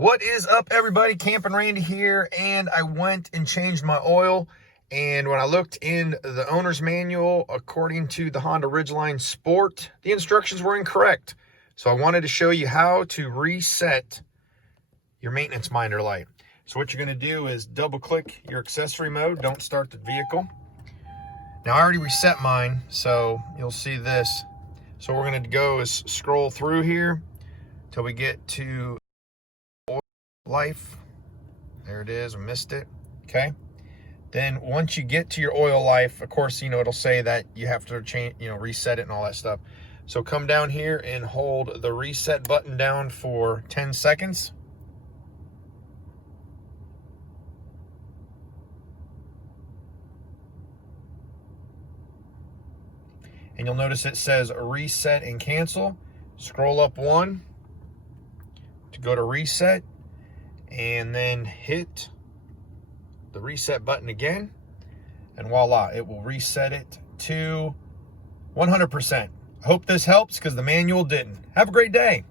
What is up, everybody? CampingRandy here, and I went and changed my oil. And when I looked in the owner's manual, according to the Honda Ridgeline Sport, the instructions were incorrect. So I wanted to show you how to reset your maintenance minder light. So what you're going to do is double click your accessory mode. Don't start the vehicle. Now I already reset mine, so you'll see this. So what we're going to go is scroll through here till we get to oil life. There it is. I missed it. Okay. Then once you get to your oil life, of course, it'll say that you have to change, reset it and all that stuff. So come down here and hold the reset button down for 10 seconds. And you'll notice it says reset and cancel. Scroll up one to go to reset, and then hit the reset button again, and voila, it will reset it to 100%. I hope this helps because the manual didn't. Have a great day.